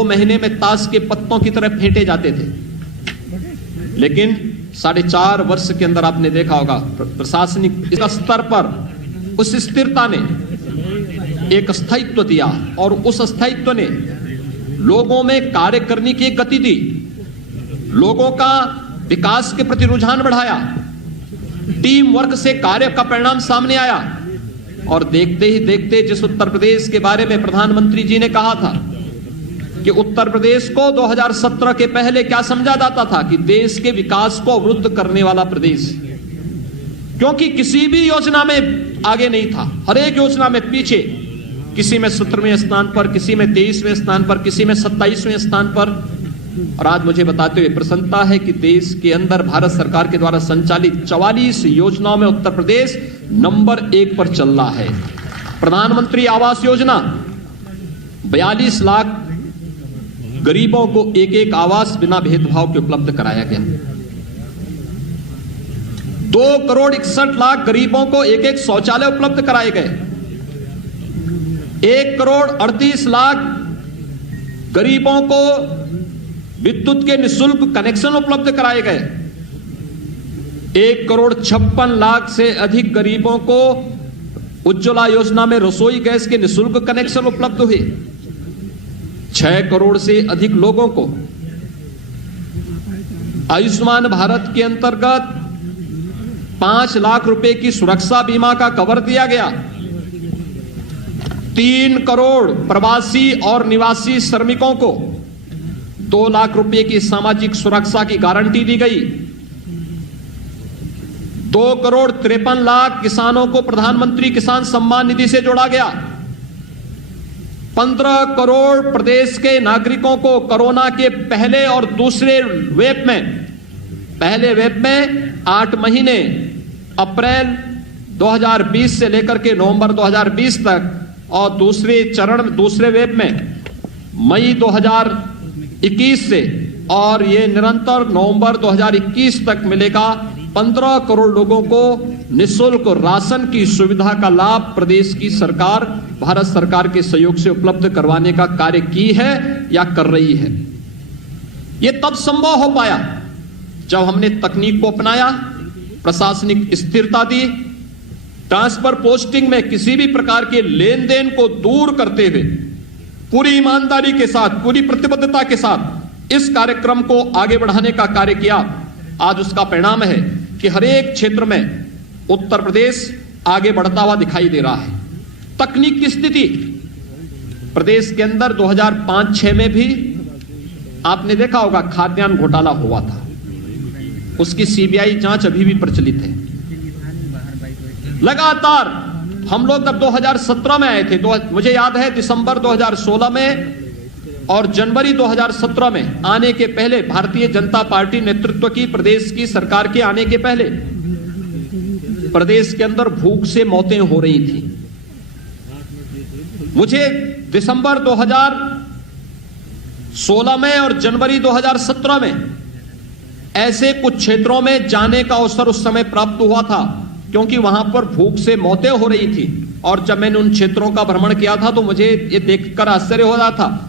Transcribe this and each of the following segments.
2 महीने में ताश के पत्तों की तरह फेंटे जाते थे, लेकिन 4.5 वर्ष के अंदर आपने देखा होगा प्रशासनिक स्तर पर उस स्थिरता ने एक स्थायित्व दिया और उस स्थायित्व ने लोगों में कार्य करने की एक गति दी, लोगों का विकास के प्रति रुझान बढ़ाया, टीम वर्क से कार्य का परिणाम सामने आया। और देखते ही देखते जिस उत्तर प्रदेश के बारे में प्रधानमंत्री जी ने कहा था कि उत्तर प्रदेश को 2017 के पहले क्या समझा जाता था कि देश के विकास को अवरुद्ध करने वाला प्रदेश, क्योंकि किसी भी योजना में आगे नहीं था, हर एक योजना में पीछे, किसी में 17वें स्थान पर, किसी में 23वें स्थान पर, किसी में 27वें स्थान पर। और आज मुझे बताते हुए प्रसन्नता है कि देश के अंदर भारत सरकार के द्वारा संचालित 44 योजनाओं में उत्तर प्रदेश नंबर 1 पर चल रहा है। प्रधानमंत्री आवास योजना 42 लाख गरीबों को एक आवास बिना भेदभाव के उपलब्ध कराया गया। 2 करोड़ 61 लाख गरीबों को एक शौचालय उपलब्ध कराए गए। 1 करोड़ 38 लाख गरीबों को विद्युत के निःशुल्क कनेक्शन उपलब्ध कराए गए। 1 करोड़ 56 लाख से अधिक गरीबों को उज्ज्वला योजना में रसोई गैस के निःशुल्क कनेक्शन उपलब्ध हुए। 6 करोड़ से अधिक लोगों को आयुष्मान भारत के अंतर्गत 5 लाख रुपए की सुरक्षा बीमा का कवर दिया गया। 3 करोड़ प्रवासी और निवासी श्रमिकों को 2 लाख रुपए की सामाजिक सुरक्षा की गारंटी दी गई। 2 करोड़ 53 लाख किसानों को प्रधानमंत्री किसान सम्मान निधि से जोड़ा गया। 15 करोड़ प्रदेश के नागरिकों को कोरोना के पहले और दूसरे वेव में, पहले वेव में 8 महीने अप्रैल 2020 से लेकर के नवंबर 2020 तक और दूसरे वेव में मई 2021 से और ये निरंतर नवंबर 2021 तक मिलेगा। 15 करोड़ लोगों को निःशुल्क राशन की सुविधा का लाभ प्रदेश की सरकार, भारत सरकार के सहयोग से उपलब्ध करवाने का कार्य की है या कर रही है। यह तब संभव हो पाया जब हमने तकनीक को अपनाया, प्रशासनिक स्थिरता दी, ट्रांसफर पोस्टिंग में किसी भी प्रकार के लेन देन को दूर करते हुए पूरी ईमानदारी के साथ, पूरी प्रतिबद्धता के साथ इस कार्यक्रम को आगे बढ़ाने का कार्य किया। आज उसका परिणाम है कि हर एक क्षेत्र में उत्तर प्रदेश आगे बढ़ता हुआ दिखाई दे रहा है। तकनीक की स्थिति प्रदेश के अंदर 2005-6 में भी आपने देखा होगा खाद्यान्न घोटाला हुआ था, उसकी सीबीआई जांच अभी भी प्रचलित है। लगातार हम लोग जब 2017 में आए थे, मुझे याद है दिसंबर 2016 में और जनवरी 2017 में आने के पहले, भारतीय जनता पार्टी नेतृत्व की प्रदेश की सरकार के आने के पहले प्रदेश के अंदर भूख से मौतें हो रही थी। मुझे दिसंबर 2016 में और जनवरी 2017 में ऐसे कुछ क्षेत्रों में जाने का अवसर उस समय प्राप्त हुआ था, क्योंकि वहां पर भूख से मौतें हो रही थी। और जब मैंने उन क्षेत्रों का भ्रमण किया था तो मुझे ये देखकर आश्चर्य हो रहा था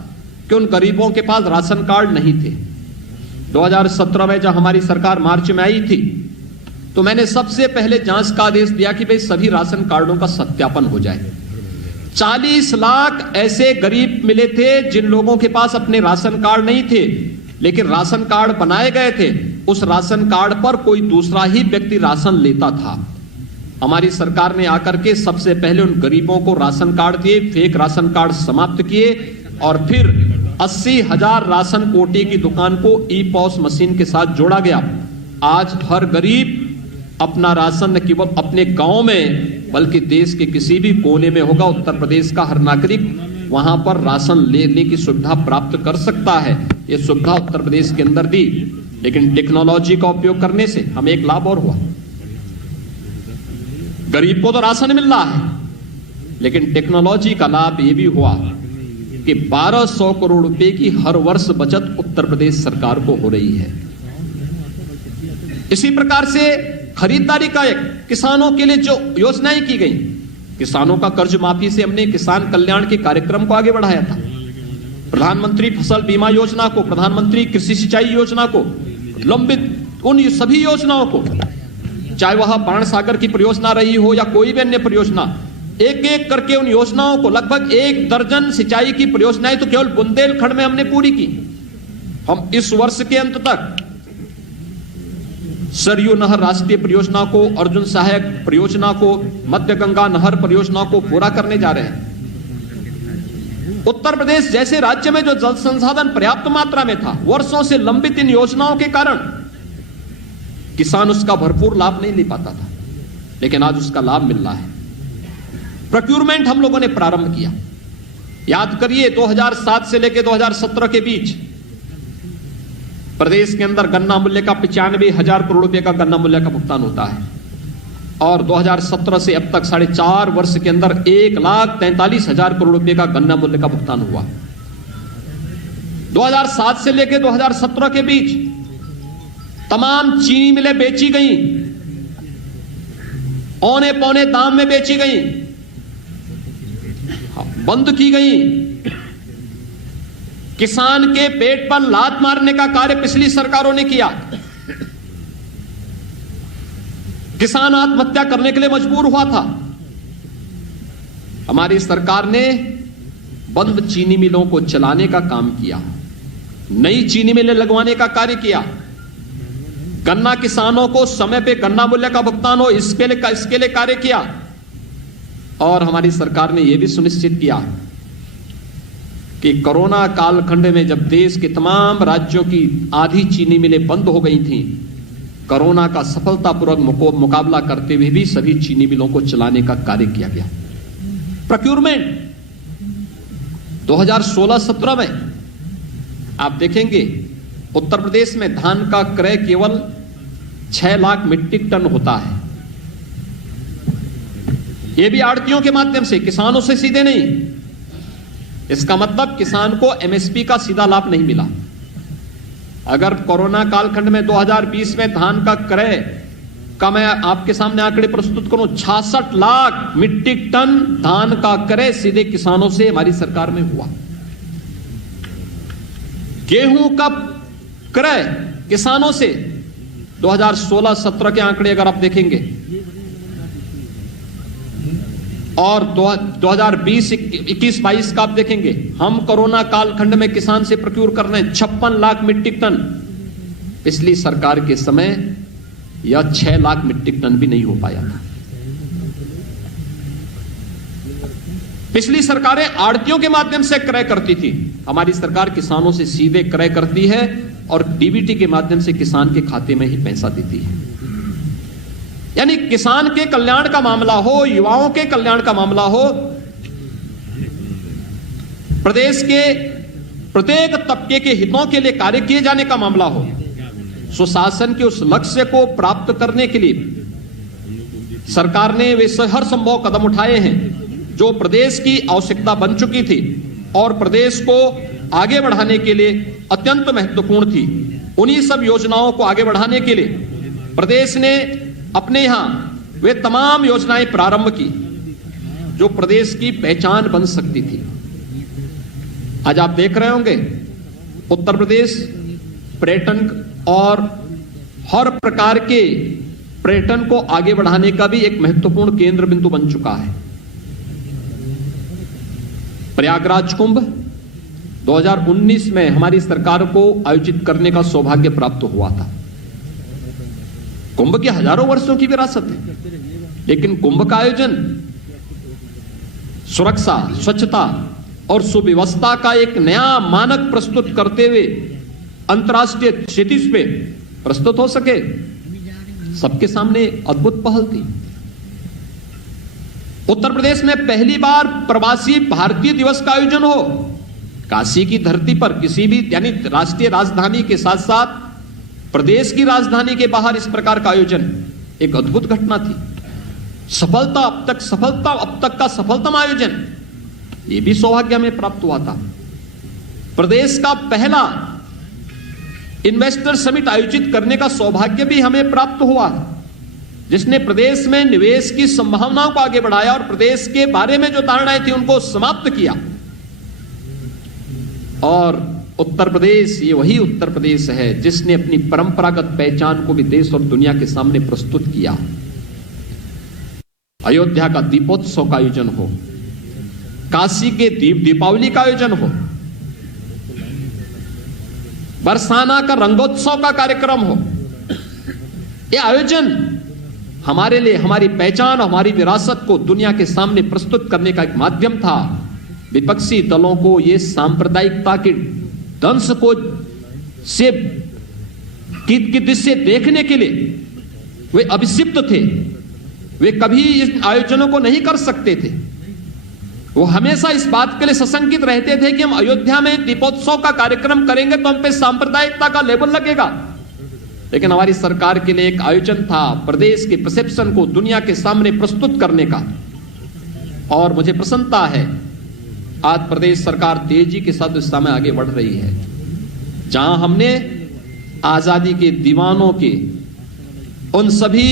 कि उन गरीबों के पास राशन कार्ड नहीं थे। 2017 में जब हमारी सरकार मार्च में आई थी तो मैंने सबसे पहले जांच का आदेश दिया कि भाई सभी राशन कार्डों का सत्यापन हो जाए। 40 लाख ऐसे गरीब मिले थे जिन लोगों के पास अपने राशन कार्ड नहीं थे, लेकिन राशन कार्ड बनाए गए थे। उस राशन कार्ड पर कोई दूसरा ही व्यक्ति राशन लेता था। हमारी सरकार ने आकर के सबसे पहले उन गरीबों को राशन कार्ड दिए, फेक राशन कार्ड समाप्त किए और फिर 80,000 राशन कोटे की दुकान को ई-पॉस मशीन के साथ जोड़ा गया। आज हर गरीब अपना राशन न केवल अपने गांव में बल्कि देश के किसी भी कोने में होगा, उत्तर प्रदेश का हर नागरिक वहां पर राशन लेने की सुविधा प्राप्त कर सकता है। ये सुविधा उत्तर प्रदेश के अंदर दी, लेकिन टेक्नोलॉजी का उपयोग करने से हमें एक लाभ और हुआ। गरीब को तो राशन मिल रहा है, लेकिन टेक्नोलॉजी का लाभ यह भी हुआ कि 1200 करोड़ रुपए की हर वर्ष बचत उत्तर प्रदेश सरकार को हो रही है। इसी प्रकार से खरीदारी का एक किसानों के लिए जो योजनाएं की गई, किसानों का कर्ज माफी से हमने किसान कल्याण के कार्यक्रम को आगे बढ़ाया था। प्रधानमंत्री फसल बीमा योजना को, प्रधानमंत्री कृषि सिंचाई योजना को, लंबित उन सभी योजनाओं को, चाहे वह बाण सागर की परियोजना रही हो या कोई भी अन्य परियोजना, एक एक करके उन योजनाओं को, लगभग 1 दर्जन सिंचाई की परियोजनाएं तो केवल बुंदेलखंड में हमने पूरी की। हम इस वर्ष के अंत तक सरयू नहर राष्ट्रीय परियोजना को, अर्जुन सहायक परियोजना को, मध्य गंगा नहर परियोजना को पूरा करने जा रहे हैं। उत्तर प्रदेश जैसे राज्य में जो जल संसाधन पर्याप्त मात्रा में था, वर्षों से लंबित इन योजनाओं के कारण किसान उसका भरपूर लाभ नहीं ले पाता था, लेकिन आज उसका लाभ मिल रहा है। प्रोक्यूरमेंट हम लोगों ने प्रारंभ किया। याद करिए 2007 से लेकर 2017 के बीच प्रदेश के अंदर गन्ना मूल्य का 95,000 करोड़ रुपए का गन्ना मूल्य का भुगतान होता है, और 2017 से अब तक 4.5 वर्ष के अंदर 1,43,000 करोड़ रुपए का गन्ना मूल्य का भुगतान हुआ। 2007 से लेकर 2017 के बीच तमाम चीनी मिलें बेची गई, औने पौने दाम में बेची गई, बंद की गई। किसान के पेट पर लात मारने का कार्य पिछली सरकारों ने किया। किसान आत्महत्या करने के लिए मजबूर हुआ था। हमारी सरकार ने बंद चीनी मिलों को चलाने का काम किया, नई चीनी मिलें लगवाने का कार्य किया, गन्ना किसानों को समय पे गन्ना मूल्य का भुगतान हो इसके लिए कार्य किया, और हमारी सरकार ने यह भी सुनिश्चित किया कि कोरोना कालखंड में जब देश के तमाम राज्यों की आधी चीनी मिलें बंद हो गई थीं, कोरोना का सफलतापूर्वक मुकाबला करते हुए भी सभी चीनी मिलों को चलाने का कार्य किया गया। प्रोक्यूरमेंट 2016-17 में आप देखेंगे उत्तर प्रदेश में धान का क्रय केवल 6 लाख मीट्रिक टन होता है। यह भी आड़तियों के माध्यम से, किसानों से सीधे नहीं। इसका मतलब किसान को एमएसपी का सीधा लाभ नहीं मिला। अगर कोरोना कालखंड में 2020 में धान का क्रय का मैं आपके सामने आंकड़े प्रस्तुत करूं, 66 लाख मीट्रिक टन धान का क्रय सीधे किसानों से हमारी सरकार में हुआ। गेहूं का क्रय किसानों से 2016-17 के आंकड़े अगर आप देखेंगे, और 2020-21-22 का आप देखेंगे, हम कोरोना कालखंड में किसान से प्रोक्यूर कर रहे हैं 56 लाख मीट्रिक टन। पिछली सरकार के समय यह 6 लाख मीट्रिक टन भी नहीं हो पाया था। पिछली सरकारें आड़तियों के माध्यम से क्रय करती थी, हमारी सरकार किसानों से सीधे क्रय करती है और डीबीटी के माध्यम से किसान के खाते में ही पैसा देती है। यानी किसान के कल्याण का मामला हो, युवाओं के कल्याण का मामला हो, प्रदेश के प्रत्येक तबके के हितों के लिए कार्य किए जाने का मामला हो, सुशासन के उस लक्ष्य को प्राप्त करने के लिए सरकार ने वे हर संभव कदम उठाए हैं जो प्रदेश की आवश्यकता बन चुकी थी और प्रदेश को आगे बढ़ाने के लिए अत्यंत महत्वपूर्ण थी। उन्हीं सब योजनाओं को आगे बढ़ाने के लिए प्रदेश ने अपने यहां वे तमाम योजनाएं प्रारंभ की जो प्रदेश की पहचान बन सकती थी। आज आप देख रहे होंगे उत्तर प्रदेश पर्यटन और हर प्रकार के पर्यटन को आगे बढ़ाने का भी एक महत्वपूर्ण केंद्र बिंदु बन चुका है। प्रयागराज कुंभ 2019 में हमारी सरकार को आयोजित करने का सौभाग्य प्राप्त हुआ था। कुंभ की हजारों वर्षों की विरासत है, लेकिन कुंभ का आयोजन सुरक्षा, स्वच्छता और सुव्यवस्था का एक नया मानक प्रस्तुत करते हुए अंतर्राष्ट्रीय क्षितिज पे प्रस्तुत हो सके, सबके सामने अद्भुत पहल थी। उत्तर प्रदेश में पहली बार प्रवासी भारतीय दिवस का आयोजन हो, काशी की धरती पर किसी भी यानी राष्ट्रीय राजधानी के साथ साथ प्रदेश की राजधानी के बाहर इस प्रकार का आयोजन एक अद्भुत घटना थी। सफलता अब तक का सफलतम आयोजन, यह भी सौभाग्य हमें प्राप्त हुआ था। प्रदेश का पहला इन्वेस्टर समिट आयोजित करने का सौभाग्य भी हमें प्राप्त हुआ, जिसने प्रदेश में निवेश की संभावनाओं को आगे बढ़ाया और प्रदेश के बारे में जो धारणाएं थी उनको समाप्त किया। और उत्तर प्रदेश, ये वही उत्तर प्रदेश है जिसने अपनी परंपरागत पहचान को भी देश और दुनिया के सामने प्रस्तुत किया। अयोध्या का दीपोत्सव का आयोजन हो, काशी के दीपावली का आयोजन हो, बरसाना का रंगोत्सव का कार्यक्रम हो, ये आयोजन हमारे लिए हमारी पहचान, हमारी विरासत को दुनिया के सामने प्रस्तुत करने का एक माध्यम था। विपक्षी दलों को ये सांप्रदायिकता के दंश को से देखने के लिए वे अभिषिक्त थे। वे कभी इस आयोजनों को नहीं कर सकते थे। वो हमेशा इस बात के लिए सशंकित रहते थे कि हम अयोध्या में दीपोत्सव का कार्यक्रम करेंगे तो हम पे सांप्रदायिकता का लेबल लगेगा। लेकिन हमारी सरकार के लिए एक आयोजन था प्रदेश के परसेप्शन को दुनिया के सामने प्रस्तुत करने का। और मुझे प्रसन्नता है आज प्रदेश सरकार तेजी के साथ इस समय आगे बढ़ रही है। जहां हमने आजादी के दीवानों के उन सभी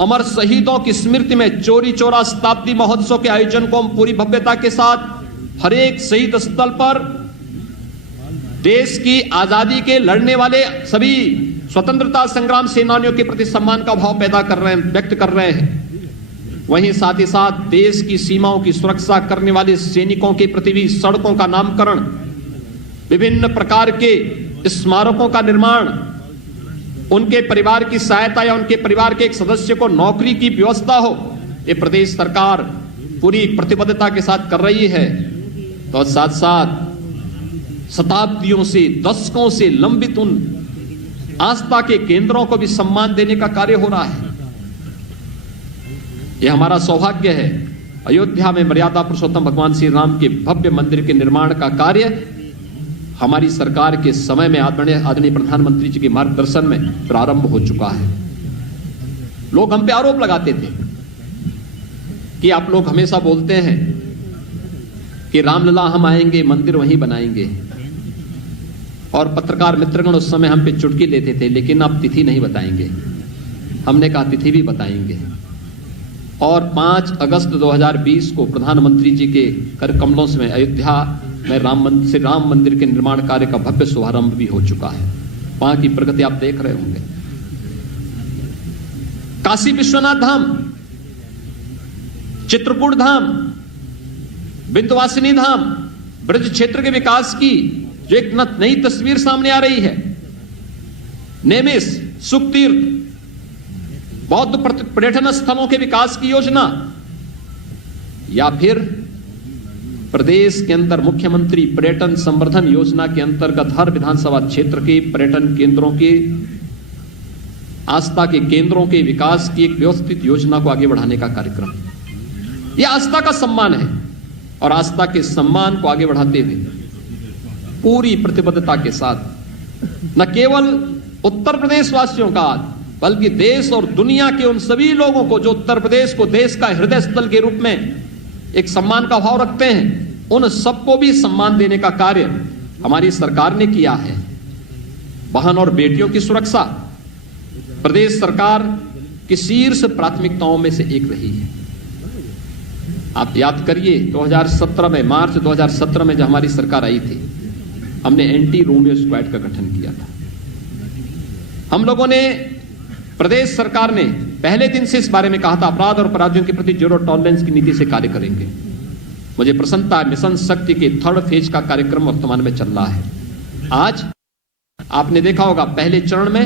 अमर शहीदों की स्मृति में चौरी चौरा शताब्दी महोत्सव के आयोजन को हम पूरी भव्यता के साथ हर एक शहीद स्थल पर देश की आजादी के लड़ने वाले सभी स्वतंत्रता संग्राम सेनानियों के प्रति सम्मान का भाव पैदा कर रहे हैं, व्यक्त कर रहे हैं। वहीं साथ ही साथ देश की सीमाओं की सुरक्षा करने वाले सैनिकों के प्रति भी सड़कों का नामकरण, विभिन्न प्रकार के स्मारकों का निर्माण, उनके परिवार की सहायता या उनके परिवार के एक सदस्य को नौकरी की व्यवस्था हो, ये प्रदेश सरकार पूरी प्रतिबद्धता के साथ कर रही है। तो साथ साथ शताब्दियों से, दशकों से लंबित उन आस्था के केंद्रों को भी सम्मान देने का कार्य हो रहा है। यह हमारा सौभाग्य है। अयोध्या में मर्यादा पुरुषोत्तम भगवान श्री राम के भव्य मंदिर के निर्माण का कार्य हमारी सरकार के समय में आदरणीय प्रधानमंत्री जी के मार्गदर्शन में प्रारंभ हो चुका है। लोग हम पे आरोप लगाते थे कि आप लोग हमेशा बोलते हैं कि रामलला हम आएंगे, मंदिर वहीं बनाएंगे। और पत्रकार मित्रगण उस समय हम पे चुटकी लेते थे, लेकिन आप तिथि नहीं बताएंगे। हमने कहा तिथि भी बताएंगे। और 5 अगस्त 2020 को प्रधानमंत्री जी के कर कमलों से अयोध्या में राम मंदिर के निर्माण कार्य का भव्य शुभारंभ भी हो चुका है। वहां की प्रगति आप देख रहे होंगे। काशी विश्वनाथ धाम, चित्रकूट धाम, विंध्यवासिनी धाम, ब्रज क्षेत्र के विकास की जो एक नई तस्वीर सामने आ रही है। नेमिस, सुखतीर्थ, बौद्ध पर्यटन स्थलों के विकास की योजना, या फिर प्रदेश के अंदर मुख्यमंत्री पर्यटन संवर्धन योजना के अंतर्गत हर विधानसभा क्षेत्र के पर्यटन केंद्रों के, आस्था के केंद्रों के विकास की एक व्यवस्थित योजना को आगे बढ़ाने का कार्यक्रम। यह आस्था का सम्मान है और आस्था के सम्मान को आगे बढ़ाते हुए पूरी प्रतिबद्धता के साथ न केवल उत्तर प्रदेश वासियों का बल्कि देश और दुनिया के उन सभी लोगों को जो उत्तर प्रदेश को देश का हृदय स्थल के रूप में एक सम्मान का भाव रखते हैं, उन सबको भी सम्मान देने का कार्य हमारी सरकार ने किया है। बहन और बेटियों की सुरक्षा प्रदेश सरकार की शीर्ष प्राथमिकताओं में से एक रही है। आप याद करिए 2017 में, मार्च 2017 में जब हमारी सरकार आई थी, हमने एंटी रोमियो स्क्वाड का गठन किया था। हम लोगों ने, प्रदेश सरकार ने पहले दिन से इस बारे में कहा था अपराध और अपराधियों के प्रति जीरो टॉलरेंस की नीति से कार्य करेंगे। मुझे प्रसन्नता है मिशन शक्ति के 3rd फेज का कार्यक्रम वर्तमान में चल रहा है। आज आपने देखा होगा पहले चरण में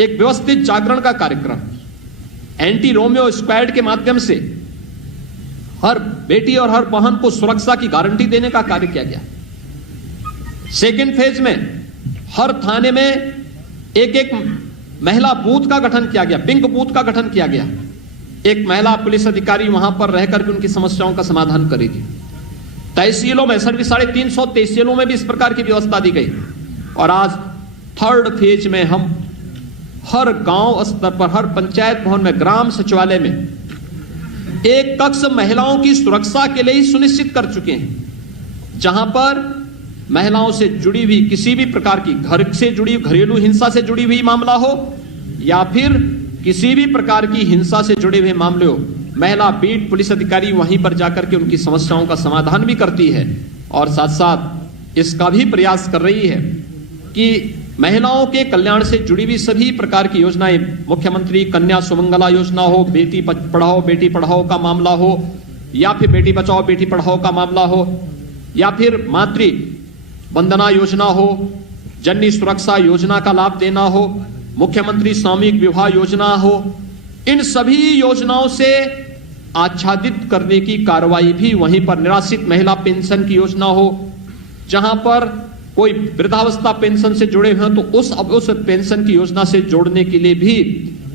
एक व्यवस्थित जागरण का कार्यक्रम एंटी रोमियो स्क्वाड के माध्यम से हर बेटी और हर बहन को सुरक्षा की गारंटी देने का कार्य किया गया। सेकेंड फेज में हर थाने में एक महिला बूथ का गठन किया गया, पिंक बूथ का गठन किया गया। एक महिला पुलिस अधिकारी वहां पर रहकर के उनकी समस्याओं का समाधान करेगी। तहसीलों में 350 तहसीलों में भी इस प्रकार की व्यवस्था दी गई। और आज 3rd फेज में हम हर गांव स्तर पर, हर पंचायत भवन में, ग्राम सचिवालय में एक कक्ष महिलाओं की सुरक्षा के लिए ही सुनिश्चित कर चुके हैं, जहां पर महिलाओं से जुड़ी हुई किसी भी प्रकार की घर से जुड़ी, घरेलू हिंसा से जुड़ी हुई मामला हो या फिर किसी भी प्रकार की हिंसा से जुड़े हुए मामले हो, महिला बीट पुलिस अधिकारी वहीं पर जाकर के उनकी समस्याओं का समाधान भी करती है। और साथ साथ इसका भी प्रयास कर रही है कि महिलाओं के कल्याण से जुड़ी हुई सभी प्रकार की योजनाएं, मुख्यमंत्री कन्या सुमंगला योजना हो, बेटी पढ़ाओ का मामला हो, या फिर बेटी बचाओ बेटी पढ़ाओ का मामला हो, या फिर मातृ वंदना योजना हो, जननी सुरक्षा योजना का लाभ देना हो, मुख्यमंत्री सामूहिक विवाह योजना हो, इन सभी योजनाओं से आच्छादित करने की कार्रवाई भी वहीं पर निराश्रित महिला पेंशन की योजना हो, जहां पर कोई वृद्धावस्था पेंशन से जुड़े हुए हैं तो उस पेंशन की योजना से जोड़ने के लिए भी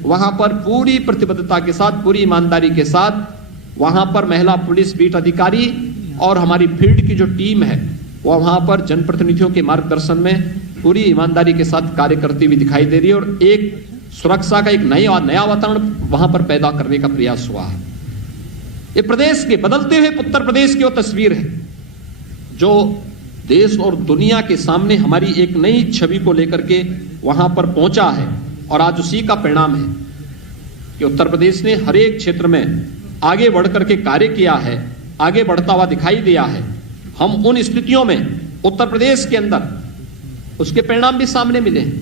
वहां पर पूरी प्रतिबद्धता के साथ, पूरी ईमानदारी के साथ वहां पर महिला पुलिस बीट अधिकारी और हमारी फील्ड की जो टीम है वो वहां पर जनप्रतिनिधियों के मार्गदर्शन में पूरी ईमानदारी के साथ कार्य करती हुई दिखाई दे रही है और एक सुरक्षा का एक नया वातावरण वहां पर पैदा करने का प्रयास हुआ है। ये प्रदेश के बदलते हुए उत्तर प्रदेश की वो तस्वीर है जो देश और दुनिया के सामने हमारी एक नई छवि को लेकर के वहां पर पहुंचा है और आज उसी का परिणाम है कि उत्तर प्रदेश ने हर एक क्षेत्र में आगे बढ़कर के कार्य किया है, आगे बढ़ता हुआ दिखाई दिया है। हम उन स्थितियों में उत्तर प्रदेश के अंदर उसके परिणाम भी सामने मिले हैं।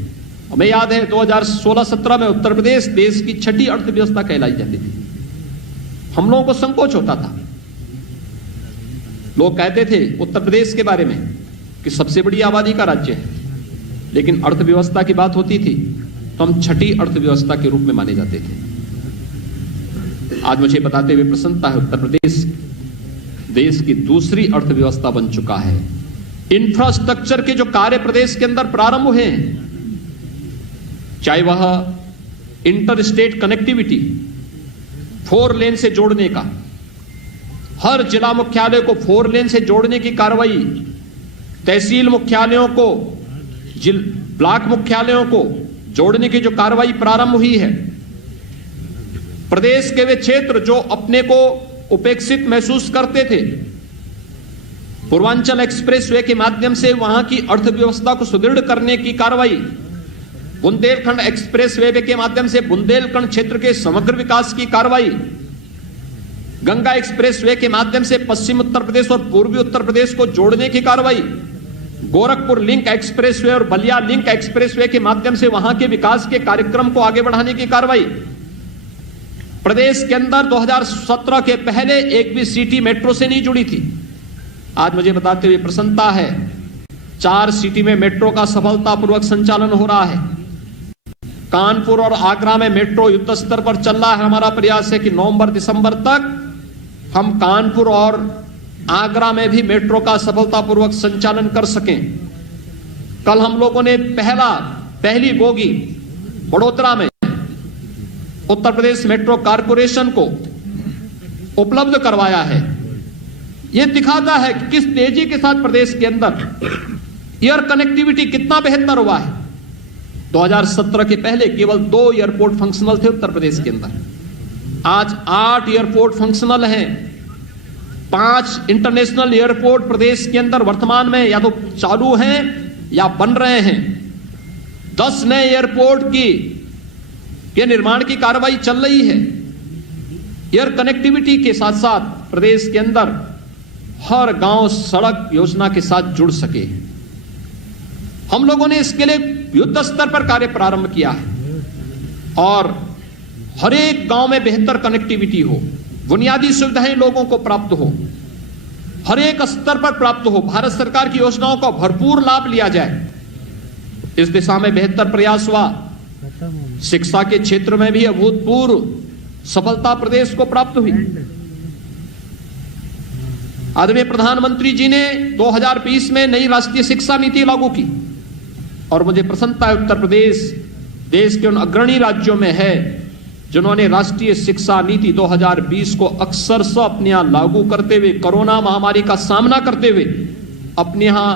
हमें याद है 2016-17 में उत्तर प्रदेश देश की छठी अर्थव्यवस्था कहलाई जाती थी। हम लोगों को संकोच होता था, लोग कहते थे उत्तर प्रदेश के बारे में कि सबसे बड़ी आबादी का राज्य है, लेकिन अर्थव्यवस्था की बात होती थी तो हम छठी अर्थव्यवस्था के रूप में माने जाते थे। आज मुझे बताते हुए प्रसन्नता है, उत्तर प्रदेश देश की दूसरी अर्थव्यवस्था बन चुका है। इंफ्रास्ट्रक्चर के जो कार्य प्रदेश के अंदर प्रारंभ हुए हैं, चाहे वह इंटर स्टेट कनेक्टिविटी 4 लेन से जोड़ने का, हर जिला मुख्यालय को 4 लेन से जोड़ने की कार्रवाई, तहसील मुख्यालयों को ब्लॉक मुख्यालयों को जोड़ने की जो कार्रवाई प्रारंभ हुई है, प्रदेश के वे क्षेत्र जो अपने को उपेक्षित महसूस करते थे, पूर्वांचल एक्सप्रेसवे के माध्यम से वहां की अर्थव्यवस्था को सुदृढ़ करने की कार्रवाई, बुंदेलखंड एक्सप्रेसवे के माध्यम से बुंदेलखंड क्षेत्र के समग्र विकास की कार्रवाई, गंगा एक्सप्रेसवे के माध्यम से पश्चिम उत्तर प्रदेश और पूर्वी उत्तर प्रदेश को जोड़ने की कार्रवाई, गोरखपुर लिंक एक्सप्रेसवे और बलिया लिंक एक्सप्रेसवे के माध्यम से वहां के विकास के कार्यक्रम को आगे बढ़ाने की कार्रवाई। प्रदेश के अंदर 2017 के पहले एक भी सिटी मेट्रो से नहीं जुड़ी थी। आज मुझे बताते हुए प्रसन्नता है, 4 सिटी में मेट्रो का सफलतापूर्वक संचालन हो रहा है। कानपुर और आगरा में मेट्रो युद्ध स्तर पर चल रहा है। हमारा प्रयास है कि नवंबर-दिसंबर तक हम कानपुर और आगरा में भी मेट्रो का सफलतापूर्वक संचालन कर सकें। कल हम लोगों ने पहली बोगी बड़ोदरा में उत्तर प्रदेश मेट्रो कारपोरेशन को उपलब्ध करवाया है। यह दिखाता है कि किस तेजी के साथ प्रदेश के अंदर एयर कनेक्टिविटी कितना बेहतर हुआ है। 2017 के पहले केवल 2 एयरपोर्ट फंक्शनल थे उत्तर प्रदेश के अंदर, आज 8 एयरपोर्ट फंक्शनल हैं। 5 इंटरनेशनल एयरपोर्ट प्रदेश के अंदर वर्तमान में या तो चालू हैं या बन रहे हैं। 10 नए एयरपोर्ट के निर्माण की कार्रवाई चल रही है। एयर कनेक्टिविटी के साथ साथ प्रदेश के अंदर हर गांव सड़क योजना के साथ जुड़ सके, हम लोगों ने इसके लिए युद्ध स्तर पर कार्य प्रारंभ किया है और हर एक गांव में बेहतर कनेक्टिविटी हो, बुनियादी सुविधाएं लोगों को प्राप्त हो, हर एक स्तर पर प्राप्त हो, भारत सरकार की योजनाओं का भरपूर लाभ लिया जाए। इस दिशा में बेहतर प्रयास हुआ। शिक्षा के क्षेत्र में भी अभूतपूर्व सफलता प्रदेश को प्राप्त हुई। आदरणीय प्रधानमंत्री जी ने 2020 में नई राष्ट्रीय शिक्षा नीति लागू की और मुझे प्रसन्नता है, उत्तर प्रदेश देश के उन अग्रणी राज्यों में है जिन्होंने राष्ट्रीय शिक्षा नीति 2020 को अक्षरशः अपने यहां लागू करते हुए, कोरोना महामारी का सामना करते हुए अपने यहां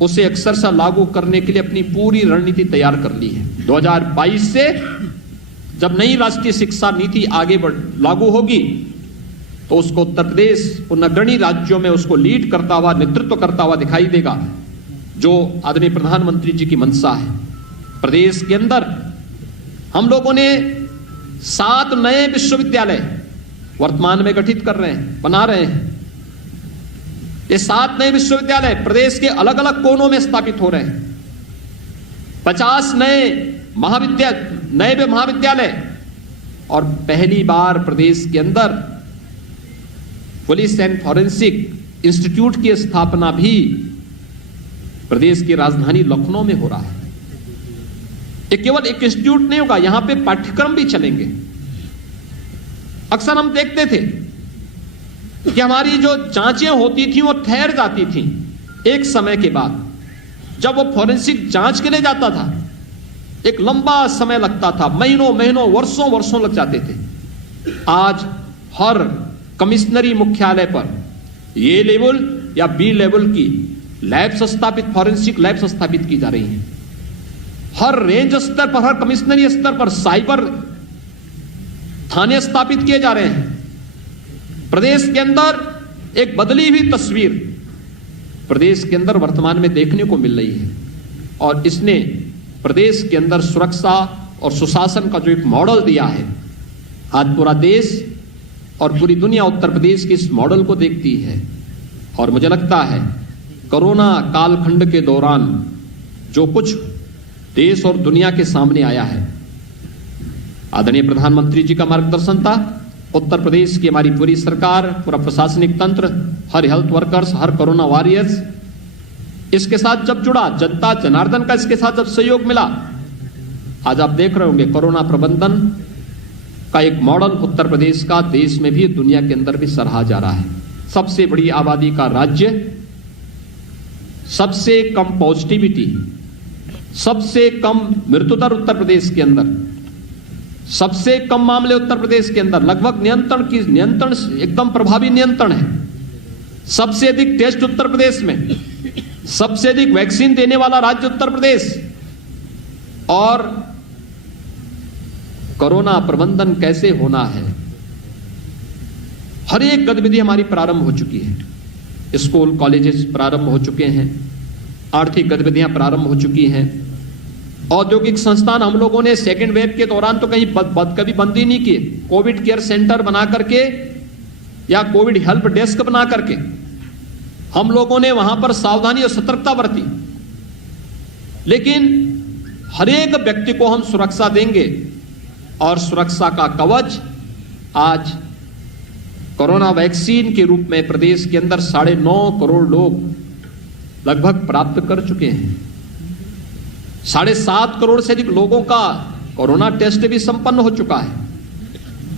उसे अक्षरशः लागू करने के लिए अपनी पूरी रणनीति तैयार कर ली है। 2022 से जब नई राष्ट्रीय शिक्षा नीति आगे लागू होगी तो उसको उत्तर प्रदेश उन अग्रणी राज्यों में उसको लीड करता हुआ, नेतृत्व करता हुआ दिखाई देगा, जो आदरणीय प्रधानमंत्री जी की मंशा है। प्रदेश के अंदर हम लोगों ने 7 नए विश्वविद्यालय वर्तमान में गठित कर रहे हैं, बना रहे हैं। ये 7 नए विश्वविद्यालय प्रदेश के अलग अलग कोनों में स्थापित हो रहे हैं। 50 नए महाविद्यालय और पहली बार प्रदेश के अंदर पुलिस एंड फॉरेंसिक इंस्टीट्यूट की स्थापना भी प्रदेश की राजधानी लखनऊ में हो रहा है। ये केवल एक इंस्टीट्यूट नहीं होगा, यहां पे पाठ्यक्रम भी चलेंगे। अक्सर हम देखते थे कि हमारी जो जांचें होती थी वो ठहर जाती थी एक समय के बाद। जब वो फॉरेंसिक जांच के लिए जाता था एक लंबा समय लगता था, महीनों वर्षों लग जाते थे। आज हर कमिश्नरी मुख्यालय पर ए लेवल या बी लेवल की लैब्स स्थापित, फॉरेंसिक लैब्स स्थापित की जा रही हैं। हर रेंज स्तर पर, हर कमिश्नरी स्तर पर साइबर थाने स्थापित किए जा रहे हैं। प्रदेश के अंदर एक बदली हुई तस्वीर प्रदेश के अंदर वर्तमान में देखने को मिल रही है और इसने प्रदेश के अंदर सुरक्षा और सुशासन का जो एक मॉडल दिया है, आज पूरा देश और पूरी दुनिया उत्तर प्रदेश के इस मॉडल को देखती है। और मुझे लगता है कोरोना कालखंड के दौरान जो कुछ देश और दुनिया के सामने आया है, आदरणीय प्रधानमंत्री जी का मार्गदर्शन था, उत्तर प्रदेश की हमारी पूरी सरकार, पूरा प्रशासनिक तंत्र, हर हेल्थ वर्कर्स, हर कोरोना वॉरियर्स, इसके साथ जब जुड़ा, जनता जनार्दन का इसके साथ जब सहयोग मिला, आज आप देख रहे होंगे कोरोना प्रबंधन का एक मॉडल उत्तर प्रदेश का देश में भी, दुनिया के अंदर भी सराहा जा रहा है। सबसे बड़ी आबादी का राज्य, सबसे कम पॉजिटिविटी, सबसे कम मृत्यु दर उत्तर प्रदेश के अंदर, सबसे कम मामले उत्तर प्रदेश के अंदर, लगभग नियंत्रण एकदम प्रभावी नियंत्रण है। सबसे अधिक टेस्ट उत्तर प्रदेश में, सबसे अधिक वैक्सीन देने वाला राज्य उत्तर प्रदेश। और कोरोना प्रबंधन कैसे होना है, हर एक गतिविधि हमारी प्रारंभ हो चुकी है। स्कूल कॉलेजेस प्रारंभ हो चुके हैं, आर्थिक गतिविधियां प्रारंभ हो चुकी हैं, औद्योगिक संस्थान हम लोगों ने सेकेंड वेव के दौरान तो कहीं कभी बंद ही नहीं किए। कोविड केयर सेंटर बना करके या कोविड हेल्प डेस्क बना करके हम लोगों ने वहां पर सावधानी और सतर्कता बरती। लेकिन हर एक व्यक्ति को हम सुरक्षा देंगे और सुरक्षा का कवच आज कोरोना वैक्सीन के रूप में प्रदेश के अंदर 9.5 करोड़ लोग लगभग प्राप्त कर चुके हैं। 7.5 करोड़ से अधिक लोगों का कोरोना टेस्ट भी संपन्न हो चुका है।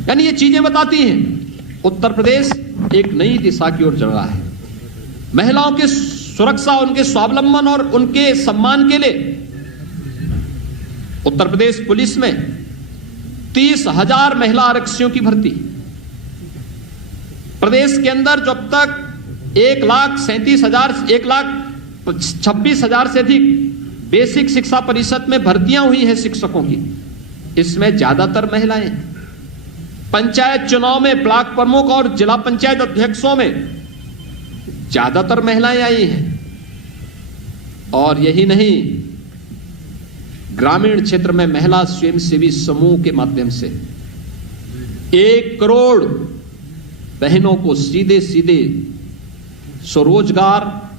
यानी ये चीजें बताती हैं उत्तर प्रदेश एक नई दिशा की ओर चल रहा है। महिलाओं की सुरक्षा, उनके स्वावलंबन और उनके सम्मान के लिए उत्तर प्रदेश पुलिस में 30,000 महिला आरक्षियों की भर्ती। प्रदेश के अंदर जब तक 1,26,000 से अधिक बेसिक शिक्षा परिषद में भर्तियां हुई हैं शिक्षकों की, इसमें ज्यादातर महिलाएं। पंचायत चुनाव में ब्लॉक प्रमुख और जिला पंचायत अध्यक्षों में ज्यादातर महिलाएं आई हैं। और यही नहीं, ग्रामीण क्षेत्र में महिला स्वयंसेवी समूह के माध्यम से 1 करोड़ बहनों को सीधे स्वरोजगार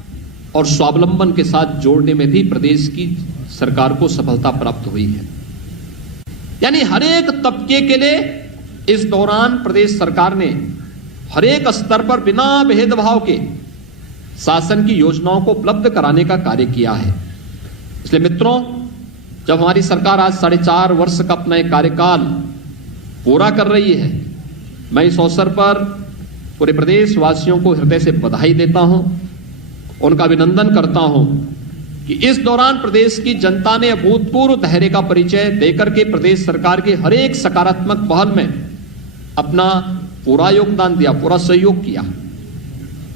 और स्वावलंबन के साथ जोड़ने में भी प्रदेश की सरकार को सफलता प्राप्त हुई है। यानी हर एक तबके के लिए इस दौरान प्रदेश सरकार ने हर एक स्तर पर बिना भेदभाव के शासन की योजनाओं को उपलब्ध कराने का कार्य किया है। इसलिए मित्रों, जब हमारी सरकार आज 4.5 वर्ष का अपना एक कार्यकाल पूरा कर रही है, मैं इस अवसर पर पूरे प्रदेश वासियों को हृदय से बधाई देता हूं, उनका अभिनंदन करता हूं कि इस दौरान प्रदेश की जनता ने अभूतपूर्व धैर्य का परिचय देकर के प्रदेश सरकार के हर एक सकारात्मक पहल में अपना पूरा योगदान दिया, पूरा सहयोग किया।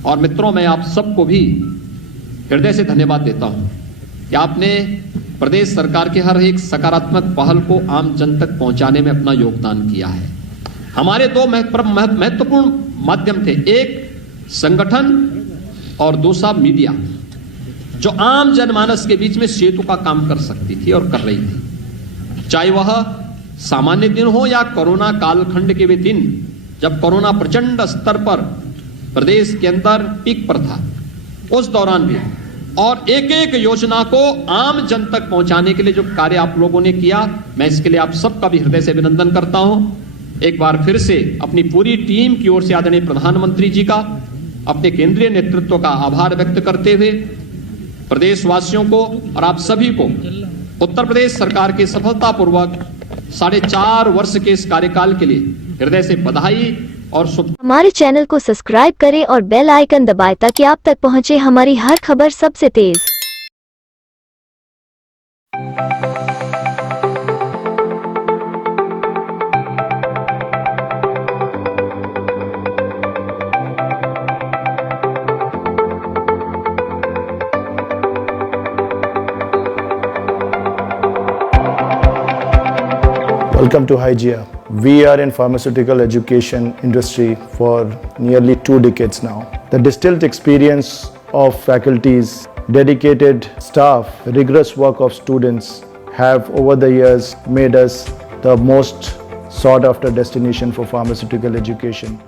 और मित्रों, मैं आप सबको भी हृदय से धन्यवाद देता हूं कि आपने प्रदेश सरकार के हर एक सकारात्मक पहल को आम जन तक पहुंचाने में अपना योगदान किया है। हमारे 2 महत्वपूर्ण माध्यम थे, एक संगठन और दूसरा मीडिया, जो आम जनमानस के बीच में सेतु का काम कर सकती थी और कर रही थी। चाहे वह सामान्य दिन हो या कोरोना कालखंड के वे दिन जब कोरोना प्रचंड स्तर पर प्रदेश के अंदर पीक पर था, उस दौरान भी, और एक एक योजना को आम जन तक पहुंचाने के लिए जो कार्य आप लोगों ने किया, मैं इसके लिए आप सबका भी हृदय से अभिनंदन करता हूं। एक बार फिर से अपनी पूरी टीम की ओर से आदरणीय प्रधानमंत्री जी का, अपने केंद्रीय नेतृत्व का आभार व्यक्त करते हुए प्रदेशवासियों को और आप सभी को उत्तर प्रदेश सरकार के सफलतापूर्वक 4.5 वर्ष के इस कार्यकाल के लिए हृदय से बधाई और हमारे चैनल को सब्सक्राइब करें और बेल आइकन दबाएं ताकि आप तक पहुंचे हमारी हर खबर सबसे तेज। Welcome to Hygia. We are in pharmaceutical education industry for nearly 2 decades now. The distilled experience of faculties, dedicated staff, rigorous work of students have over the years made us the most sought after destination for pharmaceutical education.